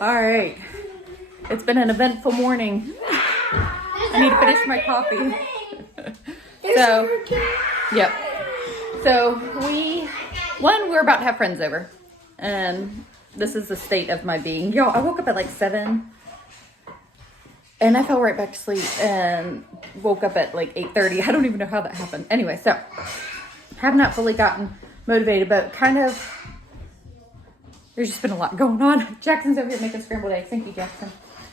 All right, it's been an eventful morning. I need to finish my coffee. Yep. So we're about to have friends over, and this is the state of my being. Y'all, I woke up at like 7, and I fell right back to sleep, and woke up at like 8:30. I don't even know how that happened. Anyway, so have not fully gotten motivated, but kind of. There's just been a lot going on. Jackson's over here making scrambled eggs. Thank you, Jackson.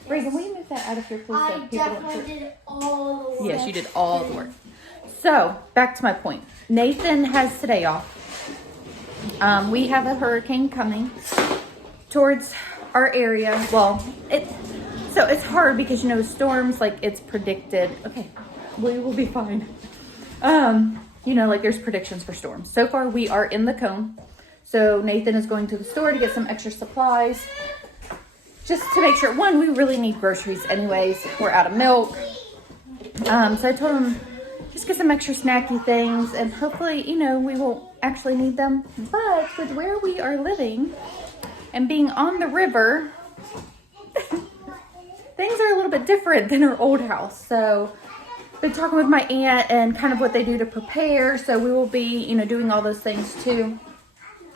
Reagan, will you move that out of here, please? I definitely did all the work. Yes, you did all the work. So, back to my point. Nathan has today off. We have a hurricane coming towards our area. Well, it's hard because, you know, storms, like, it's predicted. Okay, we will be fine. You know, like, there's predictions for storms. So far, we are in the cone. So Nathan is going to the store to get some extra supplies, just to make sure, one, we really need groceries anyways. We're out of milk. So I told him, just get some extra snacky things, and hopefully, you know, we won't actually need them. But with where we are living and being on the river, things are a little bit different than our old house. So been talking with my aunt and kind of what they do to prepare. So we will be, you know, doing all those things too.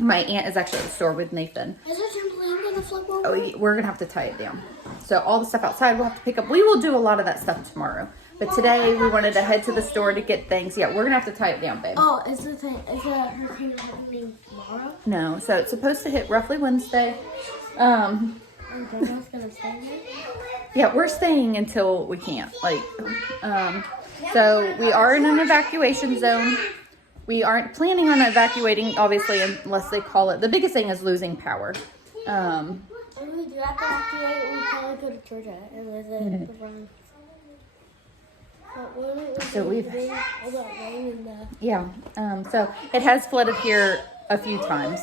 My aunt is actually at the store with Nathan. Is the trampoline going to flip over? Oh, we're going to have to tie it down. So all the stuff outside we'll have to pick up. We will do a lot of that stuff tomorrow. But today we wanted to head to the store to get things. Yeah, we're going to have to tie it down, babe. Oh, is the hurricane happening tomorrow? No, so it's supposed to hit roughly Wednesday. And Grandma's going to stay here? Yeah, we're staying until we can't. Like, so we are in an evacuation zone. We aren't planning on evacuating, obviously, unless they call it. The biggest thing is losing power. If we do have to evacuate, we'll probably go to Georgia and visit the friends. So we've, all that rain and yeah. So it has flooded here a few times.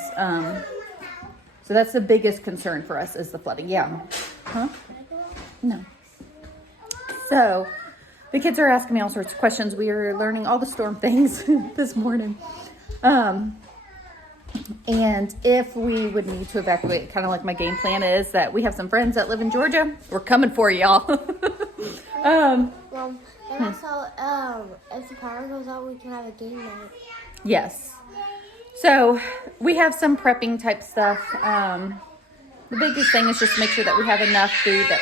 So that's the biggest concern for us is the flooding. Yeah. Huh? No. So the kids are asking me all sorts of questions. We are learning all the storm things this morning. And if we would need to evacuate, kind of like my game plan is that we have some friends that live in Georgia. We're coming for y'all. and also, if the power goes out, we can have a game night. Yes. So we have some prepping type stuff. The biggest thing is just make sure that we have enough food that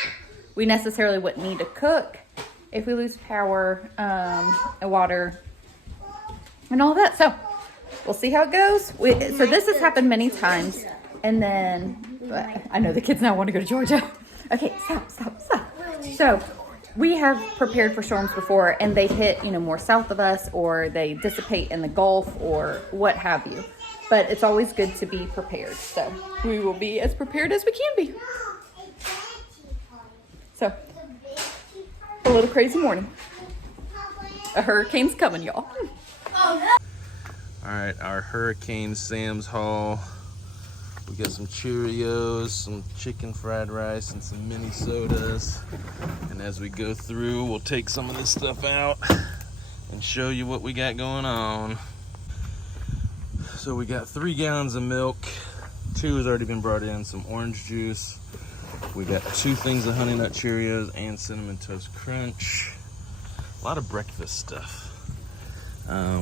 we necessarily wouldn't need to cook if we lose power, and water, and all that. So we'll see how it goes. So this has happened many times. And then, I know the kids now want to go to Georgia. Okay, stop. So we have prepared for storms before, and they hit, you know, more south of us, or they dissipate in the Gulf, or what have you. But it's always good to be prepared. So we will be as prepared as we can be. So, a little crazy morning. A hurricane's coming, y'all. All right, our Hurricane Sam's haul. We got some Cheerios, some chicken fried rice, and some mini sodas. And as we go through, we'll take some of this stuff out and show you what we got going on. So we got 3 gallons of milk. 2 has already been brought in. Some orange juice. We got 2 things of Honey Nut Cheerios and Cinnamon Toast Crunch. A lot of breakfast stuff.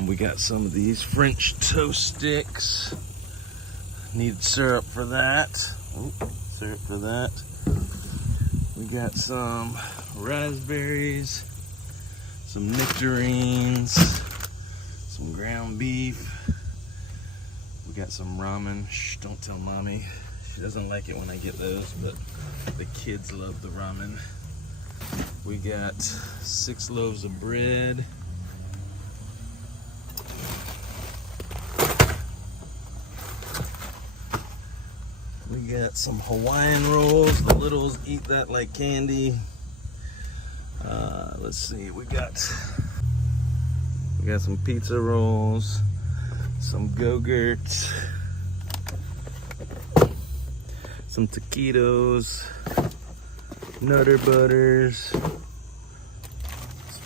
We got some of these French toast sticks. Need syrup for that. We got some raspberries, some nectarines, some ground beef. We got some ramen. Shh, don't tell mommy. She doesn't like it when I get those, but the kids love the ramen. We got 6 loaves of bread. We got some Hawaiian rolls. The littles eat that like candy. Let's see, we got some pizza rolls, some Go-Gurts, some taquitos, Nutter Butters, some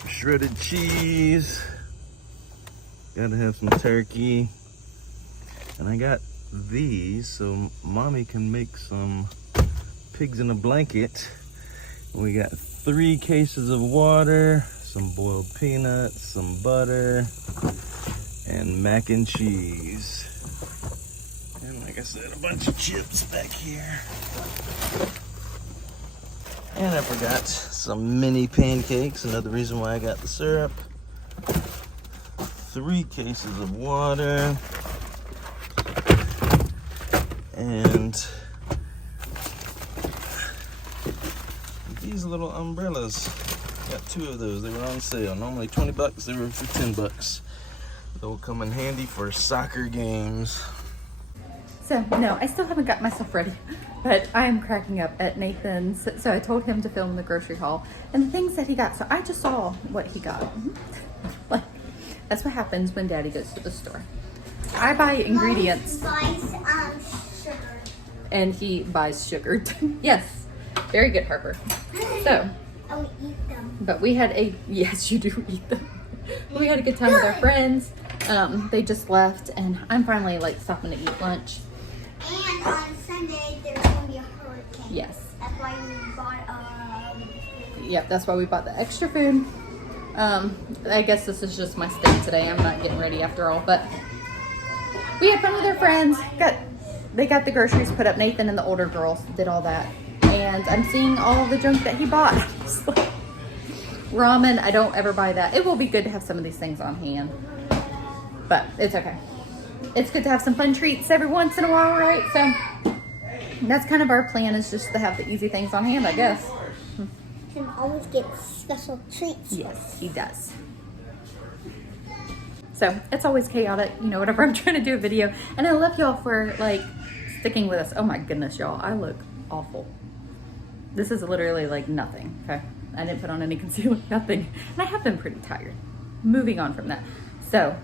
shredded cheese. Gotta have some turkey. And I got these so mommy can make some pigs in a blanket. We got 3 cases of water, some boiled peanuts, some butter, and mac and cheese. And like I said, a bunch of chips back here. And I forgot some mini pancakes, another reason why I got the syrup. 3 cases of water. And these little umbrellas. Got 2 of those. They were on sale. Normally 20 bucks. They were for 10 bucks. They'll come in handy for soccer games. So, no, I still haven't got myself ready, but I am cracking up at Nathan's. So I told him to film the grocery haul and the things that he got. So I just saw what he got. Like, that's what happens when Daddy goes to the store. I buy ingredients. Buys sugar. And he buys sugar. Yes, very good, Harper. So, I will eat them. but we had yes, you do eat them. We had a good time with our friends. They just left, and I'm finally like stopping to eat lunch. And on Sunday, there's going to be a hurricane. Yes. That's why we bought Yep, that's why we bought the extra food. I guess this is just my stay today. I'm not getting ready after all, but we had fun with our friends. They got the groceries put up. Nathan and the older girls did all that. And I'm seeing all the junk that he bought. Ramen, I don't ever buy that. It will be good to have some of these things on hand, but it's okay. It's good to have some fun treats every once in a while, right? So that's kind of our plan, is just to have the easy things on hand, I guess. Can always get special treats. Yes, he does. So it's always chaotic, you know, whenever I'm trying to do a video. And I love y'all for like sticking with us. Oh my goodness, y'all, I look awful. This is literally like nothing, okay? I didn't put on any concealer, nothing. And I have been pretty tired. Moving on from that. So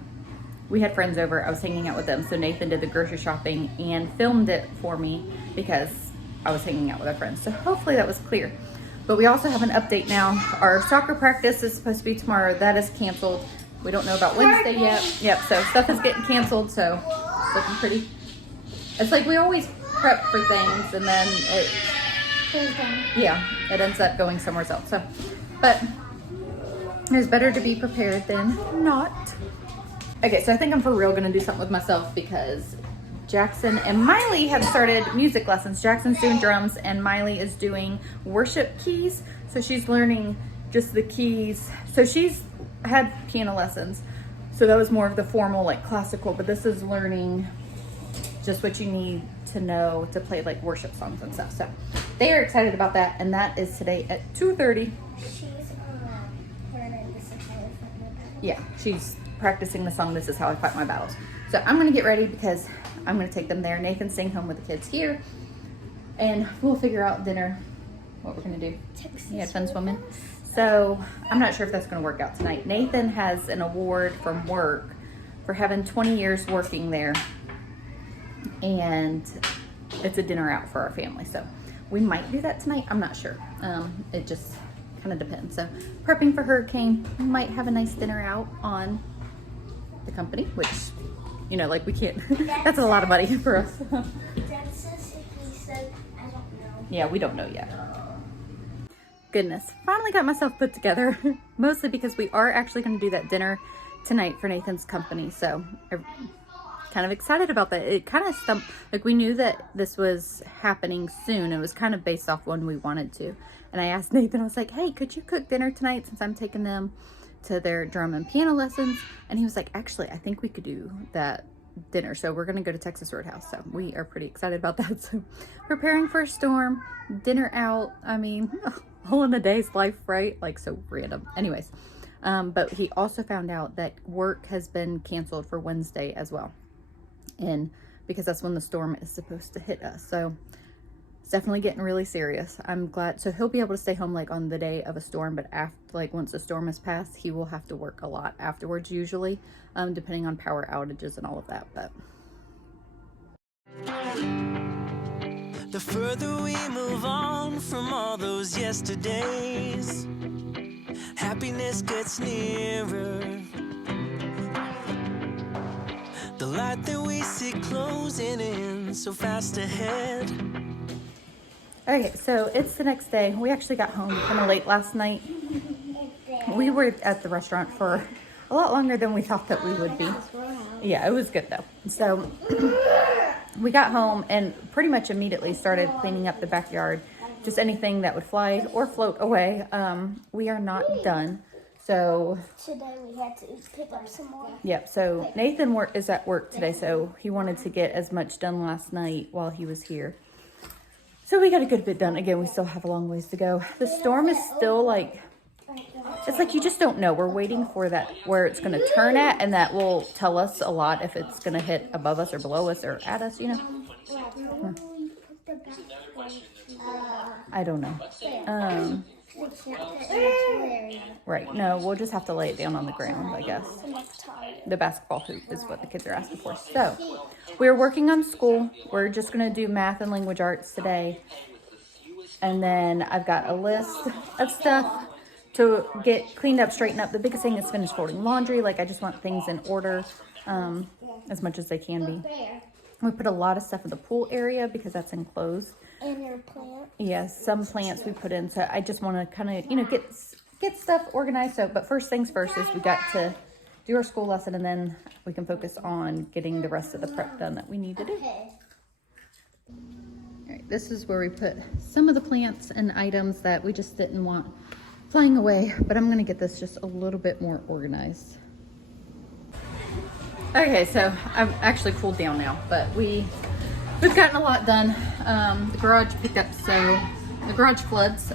we had friends over. I was hanging out with them. So Nathan did the grocery shopping and filmed it for me because I was hanging out with our friends. So hopefully that was clear. But we also have an update now. Our soccer practice is supposed to be tomorrow. That is canceled. We don't know about Wednesday yet. Yep, so stuff is getting canceled. So it's looking pretty. It's like we always prep for things and then it ends up going somewhere else. So, but it's better to be prepared than not. Okay, so I think I'm for real gonna do something with myself because Jackson and Miley have started music lessons. Jackson's doing drums and Miley is doing worship keys. So she's learning just the keys. So she's had piano lessons. So that was more of the formal, like classical, but this is learning just what you need to know to play like worship songs and stuff. So they are excited about that, and that is today at 2:30. Yeah, she's practicing the song, This Is How I Fight My Battles. So I'm gonna get ready because I'm gonna take them there. Nathan's staying home with the kids here, and we'll figure out dinner, what we're gonna do. He had fun swimming. So I'm not sure if that's gonna work out tonight. Nathan has an award from work for having 20 years working there, and it's a dinner out for our family. So we might do that tonight. I'm not sure. It just kind of depends. So prepping for hurricane, might have a nice dinner out on the company, which, you know, like we can't, that's a lot of money for us. Dad says if he said, I don't know. Yeah, we don't know yet. Goodness, finally got myself put together, mostly because we are actually going to do that dinner tonight for Nathan's company. So I'm kind of excited about that. It kind of stumped, like we knew that this was happening soon. It was kind of based off when we wanted to. And I asked Nathan, I was like, hey, could you cook dinner tonight since I'm taking them to their drum and piano lessons? And he was like, actually, I think we could do that dinner. So we're going to go to Texas Roadhouse. So we are pretty excited about that. So preparing for a storm, dinner out. I mean, all in a day's life, right? Like so random. Anyways, but he also found out that work has been canceled for Wednesday as well. And because that's when the storm is supposed to hit us. So it's definitely getting really serious. I'm glad. So he'll be able to stay home like on the day of a storm, but after, like once the storm has passed, he will have to work a lot afterwards usually, depending on power outages and all of that. But the further we move on from all those yesterdays, happiness gets nearer. The light that we see closing in so fast ahead. Okay, so it's the next day. We actually got home kind of late last night. We were at the restaurant for a lot longer than we thought that we would be. Yeah, it was good though. So we got home and pretty much immediately started cleaning up the backyard. Just anything that would fly or float away. We are not done. So today we had to pick up some more. Yep, so Nathan is at work today, so he wanted to get as much done last night while he was here. So we got a good bit done. Again, we still have a long ways to go. The storm is still like, it's like you just don't know. We're waiting for that, where it's going to turn at, and that will tell us a lot if it's going to hit above us or below us or at us, you know. I don't know. Right, no, we'll just have to lay it down on the ground, I guess. The basketball hoop is what the kids are asking for. So, we're working on school. We're just going to do math and language arts today. And then I've got a list of stuff to get cleaned up, straightened up. The biggest thing is finish folding laundry. Like, I just want things in order as much as they can be. We put a lot of stuff in the pool area because that's enclosed. And your plant. Yes, some plants we put in. So I just want to kind of, you know, get stuff organized. So, but first things first is we got to do our school lesson, and then we can focus on getting the rest of the prep done that we need to do. All right, this is where we put some of the plants and items that we just didn't want flying away. But I'm going to get this just a little bit more organized. Okay, so I've actually cooled down now, but we've gotten a lot done. The garage picked up, so the garage floods,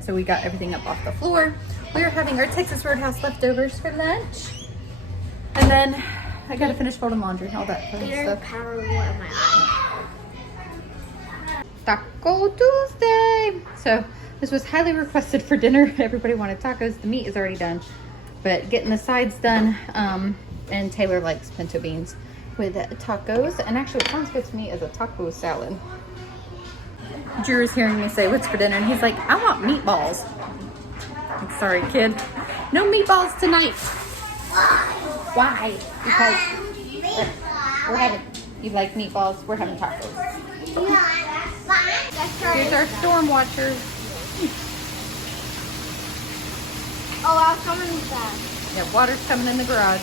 so we got everything up off the floor. We are having our Texas Roadhouse leftovers for lunch, and then I gotta finish folding laundry and all that fun stuff. Taco Tuesday! So this was highly requested for dinner. Everybody wanted tacos. The meat is already done, but getting the sides done, and Taylor likes pinto beans with tacos, and actually what sounds good to me is a taco salad. Drew's hearing me say what's for dinner, and he's like, I want meatballs. I'm sorry, kid, no meatballs tonight. Why? Because we're having, you like meatballs, we're having tacos. Here's our storm watchers. Oh, I was coming with that. Yeah, water's coming in the garage.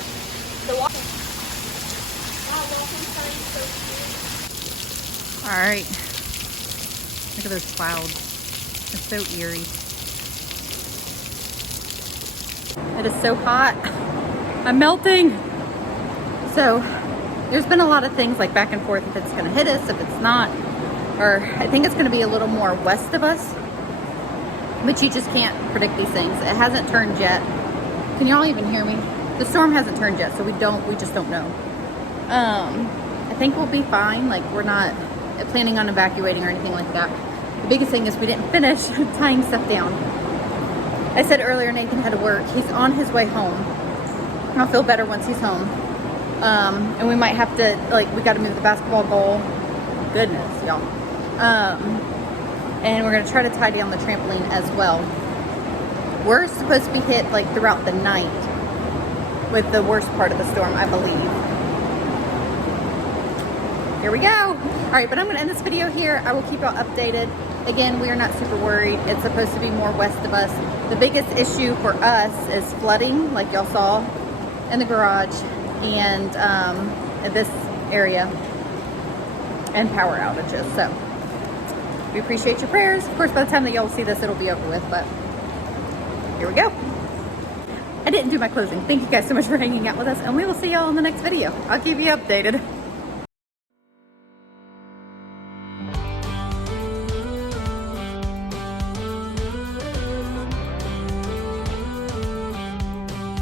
The water. All right, look at those clouds. It's so eerie. It is so hot. I'm melting. So there's been a lot of things like back and forth if it's gonna hit us, if it's not, or I think it's gonna be a little more west of us, but you just can't predict these things. It hasn't turned yet. Can y'all even hear me? The storm hasn't turned yet, so we just don't know. I think we'll be fine. Like, we're not planning on evacuating or anything like that. The biggest thing is we didn't finish tying stuff down. I said earlier Nathan had to work. He's on his way home. I'll feel better once he's home. And we might have to, like, we got to move the basketball goal. Goodness, y'all. And we're going to try to tie down the trampoline as well. We're supposed to be hit, like, throughout the night with the worst part of the storm, I believe. Here we go. All right, but I'm gonna end this video here. I will keep y'all updated. Again, we are not super worried. It's supposed to be more west of us. The biggest issue for us is flooding, like y'all saw in the garage and in this area, and power outages. So we appreciate your prayers. Of course, by the time that y'all see this, it'll be over with, but here we go. I didn't do my closing. Thank you guys so much for hanging out with us, and we will see y'all in the next video. I'll keep you updated.